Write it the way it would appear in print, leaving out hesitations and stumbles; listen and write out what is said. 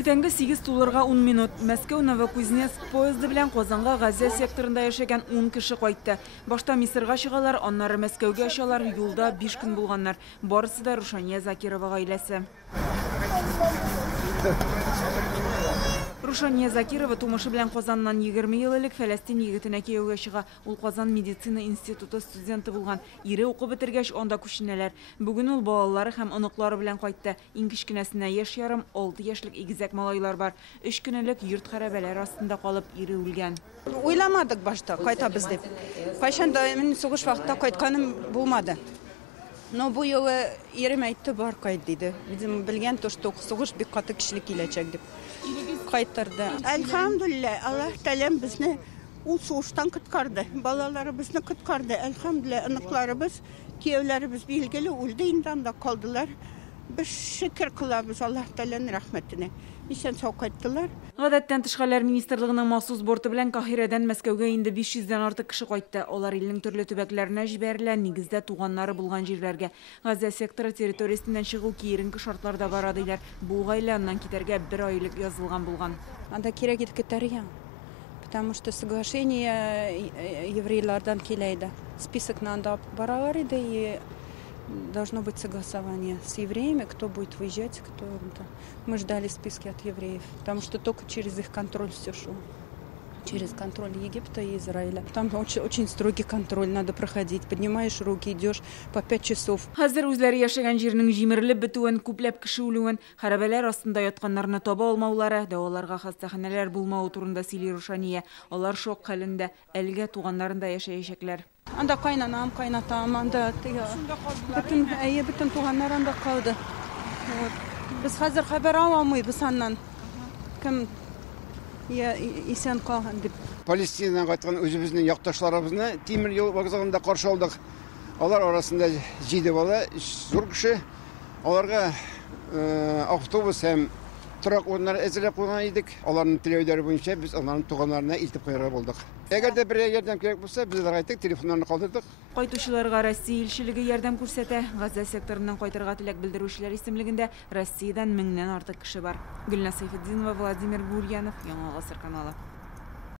Иртәнге 8 тулырга 10 минут. Мәскәү Новокузнецк поезды белән Казанга Газия секторында яшәгән 10 кеше кайтты. Башта Мисырга чыгалар, аннары Мәскәүгә очалар, юлда 5 көн булганнар. Барысы да Рушания Закирова гаиләсе. Рушания Закирова тумышы белән Казаннан 20 ел элек Фәләстин егетенә кияүгә чыга. Ул Казан медицина институты студенты булган. Ире укып бетергәч анда күченәләр. Бүген ул балалары һәм оныклары белән кайтты. Иң кечкенәсенә яшь ярым, 6 яшьлек игезәк малайлар бар. 3 көн элек йорт хәрабәләре астында калып ире үлгән. Уйламадык башта кайтабыз дип. Кайчанда мин сугыш вакытта кайтканым булмады. Но бу юлы ирем әйтте бар кайт диде. Bizim белгән то что сугыш бик каты кишлек киләчәк дип. Кайтырды. Әлхәмдүлиллә, Аллаһ Тәгалә безне ул сугыштан коткарды. Балаларыбызны коткарды. Әлхәмдүлиллә, аныкларыбыз, кияүләребез билгеле үлде, инде анда калдылар. Без шөкер кылабыз Аллаһ Тәгаләнең рәхмәтенә. Исән сау кайттылар. Гадәттән Тышкалар министрлыгының махсус борты белән Каһирәдән Мәскәүгә инде 500-дән артык кеше кайтты. Алар илнең төрле төбәкләренә җибәрелә, нигездә туганнары булган җирләргә. Газия секторы территориясеннән чыгу киеренке шартларда бара диләр. Бу гаилә аннан китәргә 1 ай элек язылган булган. Анда кирәк иде китәргә. Потому что соглашение еврейлардан килә иде. Списокны анда баралар иде и должно быть согласование с евреями, кто будет выезжать, кто... Мы ждали списки от евреев, потому что только через их контроль все шло. Через контроль Египта и Израиля. Там очень строгий контроль, надо проходить. Поднимаешь руки, идешь по 5 часов. Хәзер үзләре яшәгән җирнең җимерелеп бетүен, күпләп кеше үлүен, хәрабәләр астында ятканнарны таба алмаулары, дәваларга хастаханәләр булмау турында сөйли Рушания. Алар шок хәлендә, әлегә туганнарында яшәячәкләр. Анда кайнанам, кайнатам, анда бөтен туганнар анда калды. Без хәзер хәбәр алмыйбыз аннан. Кем исән калган дип. Палестинадан кайткан үзебезнең якташларыбызны тимер юл вокзалында каршы алдык. Алар арасында 7 бала, зур кеше. Аларга автобус һәм торак урыннары әзерләп куйган идек. Аларның теләүләре буенча без аларның туганнарына илтеп куярга булдык. Әгәр дә бер ярдәм кирәк булса, без аларга әйттек, телефоннарны калдырдык. Кайтучыларга Россия илчелеге ярдәм күрсәтә. Газия секторыннан кайтырга теләк белдерүчеләр исемлегендә Россиядән 1000-нән артык кеше бар. Гөлнас Сайфетдинова, Владимир Гурьянов, Яңа Гасыр каналы.